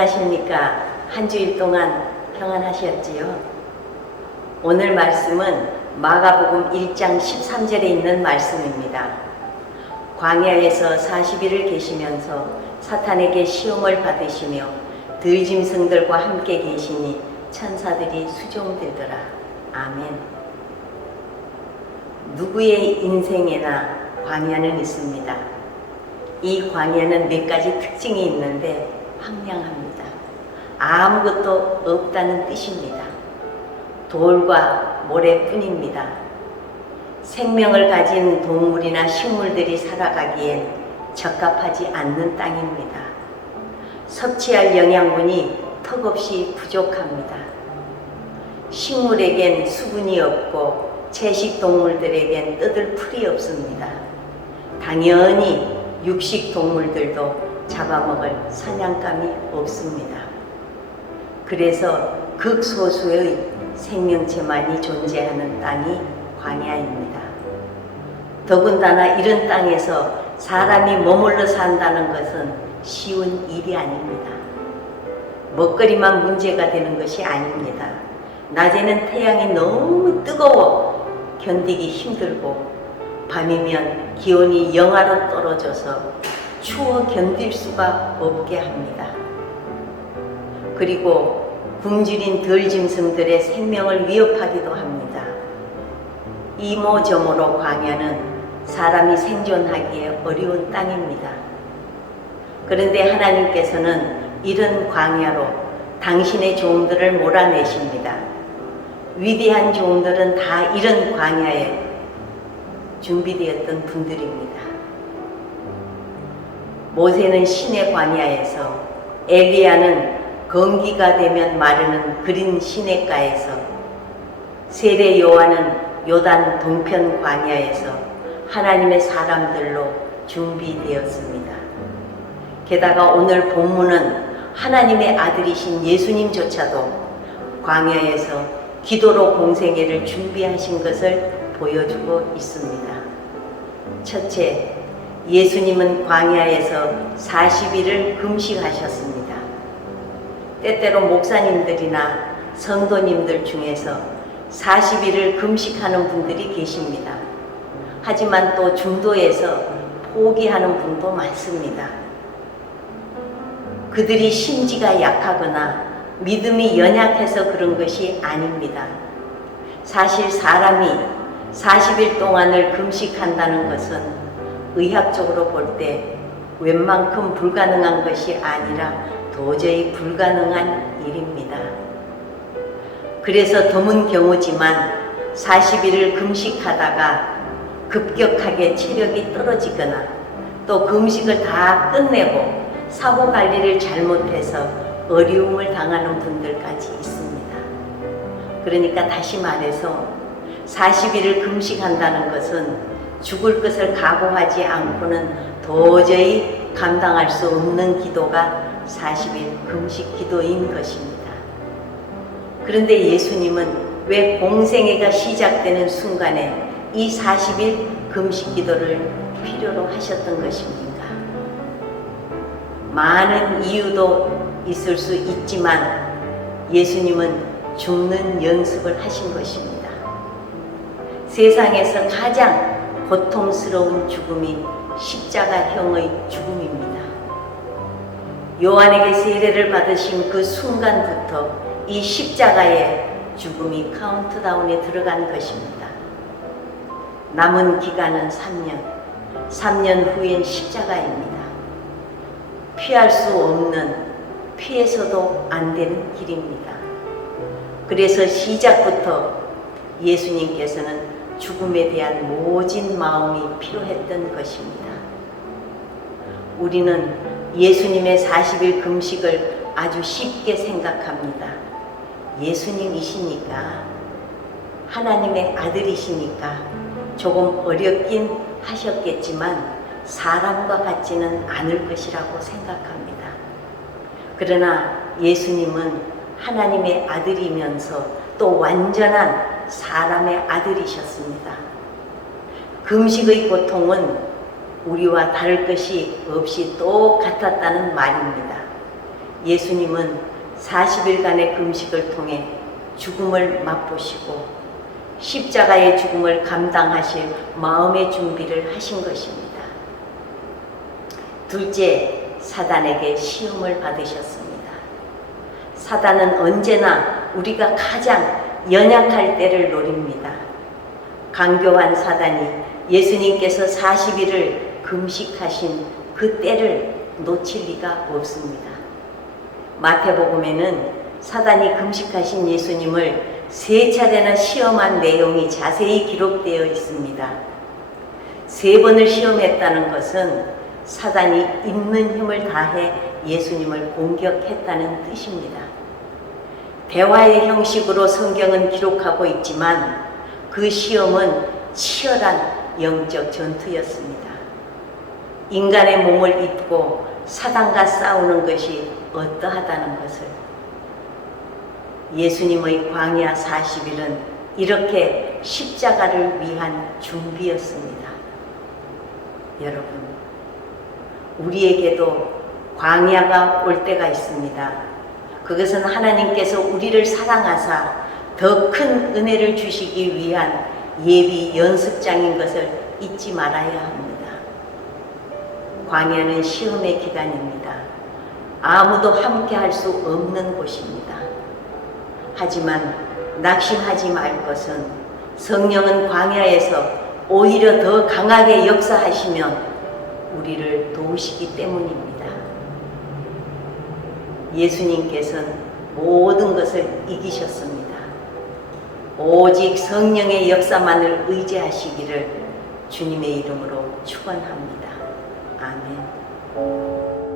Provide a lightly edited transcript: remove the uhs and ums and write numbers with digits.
안녕하십니까. 한 주일 동안 평안하셨지요? 오늘 말씀은 마가복음 1장 13절에 있는 말씀입니다. 광야에서 40일을 계시면서 사탄에게 시험을 받으시며 들짐승들과 함께 계시니 천사들이 수종되더라. 아멘. 누구의 인생에나 광야는 있습니다. 이 광야는 몇 가지 특징이 있는데 황량합니다. 아무것도 없다는 뜻입니다. 돌과 모래뿐입니다. 생명을 가진 동물이나 식물들이 살아가기엔 적합하지 않는 땅입니다. 섭취할 영양분이 턱없이 부족합니다. 식물에겐 수분이 없고 채식동물들에겐 뜯을 풀이 없습니다. 당연히 육식동물들도 잡아먹을 사냥감이 없습니다. 그래서 극소수의 생명체만이 존재하는 땅이 광야입니다. 더군다나 이런 땅에서 사람이 머물러 산다는 것은 쉬운 일이 아닙니다. 먹거리만 문제가 되는 것이 아닙니다. 낮에는 태양이 너무 뜨거워 견디기 힘들고 밤이면 기온이 영하로 떨어져서 추워 견딜 수가 없게 합니다. 그리고 굶주린 들짐승들의 생명을 위협하기도 합니다. 이모저모로 광야는 사람이 생존하기에 어려운 땅입니다. 그런데 하나님께서는 이런 광야로 당신의 종들을 몰아내십니다. 위대한 종들은 다 이런 광야에 준비되었던 분들입니다. 모세는 시내 광야에서, 엘리야는 건기가 되면 마르는 그린 시냇가에서, 세례 요한은 요단 동편 광야에서 하나님의 사람들로 준비되었습니다. 게다가 오늘 본문은 하나님의 아들이신 예수님조차도 광야에서 기도로 공생애를 준비하신 것을 보여주고 있습니다. 첫째, 예수님은 광야에서 40일을 금식하셨습니다. 때때로 목사님들이나 성도님들 중에서 40일을 금식하는 분들이 계십니다. 하지만 또 중도에서 포기하는 분도 많습니다. 그들이 심지가 약하거나 믿음이 연약해서 그런 것이 아닙니다. 사실 사람이 40일 동안을 금식한다는 것은 의학적으로 볼 때 웬만큼 불가능한 것이 아니라 도저히 불가능한 일입니다. 그래서 드문 경우지만 40일을 금식하다가 급격하게 체력이 떨어지거나 또 금식을 다 끝내고 사고관리를 잘못해서 어려움을 당하는 분들까지 있습니다. 그러니까 다시 말해서 40일을 금식한다는 것은 죽을 것을 각오하지 않고는 도저히 감당할 수 없는 기도가 40일 금식 기도인 것입니다. 그런데 예수님은 왜 공생애가 시작되는 순간에 이 40일 금식 기도를 필요로 하셨던 것입니까? 많은 이유도 있을 수 있지만 예수님은 죽는 연습을 하신 것입니다. 세상에서 가장 고통스러운 죽음이 십자가형의 죽음입니다. 요한에게 세례를 받으신 그 순간부터 이 십자가의 죽음이 카운트다운에 들어간 것입니다. 남은 기간은 3년, 3년 후엔 십자가입니다. 피할 수 없는, 피해서도 안 되는 길입니다. 그래서 시작부터 예수님께서는 죽음에 대한 모진 마음이 필요했던 것입니다. 우리는 예수님의 40일 금식을 아주 쉽게 생각합니다. 예수님이시니까, 하나님의 아들이시니까 조금 어렵긴 하셨겠지만 사람과 같지는 않을 것이라고 생각합니다. 그러나 예수님은 하나님의 아들이면서 또 완전한 사람의 아들이셨습니다. 금식의 고통은 우리와 다를 것이 없이 똑같았다는 말입니다. 예수님은 40일간의 금식을 통해 죽음을 맛보시고 십자가의 죽음을 감당하실 마음의 준비를 하신 것입니다. 둘째, 사단에게 시험을 받으셨습니다. 사단은 언제나 우리가 가장 연약할 때를 노립니다. 강교한 사단이 예수님께서 40일을 금식하신 그 때를 놓칠 리가 없습니다. 마태복음에는 사단이 금식하신 예수님을 3차례나 시험한 내용이 자세히 기록되어 있습니다. 3번을 시험했다는 것은 사단이 있는 힘을 다해 예수님을 공격했다는 뜻입니다. 대화의 형식으로 성경은 기록하고 있지만 그 시험은 치열한 영적 전투였습니다. 인간의 몸을 입고 사단과 싸우는 것이 어떠하다는 것을, 예수님의 광야 40일은 이렇게 십자가를 위한 준비였습니다. 여러분, 우리에게도 광야가 올 때가 있습니다. 그것은 하나님께서 우리를 사랑하사 더 큰 은혜를 주시기 위한 예비 연습장인 것을 잊지 말아야 합니다. 광야는 시험의 기간입니다. 아무도 함께 할 수 없는 곳입니다. 하지만 낙심하지 말 것은 성령은 광야에서 오히려 더 강하게 역사하시면 우리를 도우시기 때문입니다. 예수님께서는 모든 것을 이기셨습니다. 오직 성령의 역사만을 의지하시기를 주님의 이름으로 축원합니다. 아멘.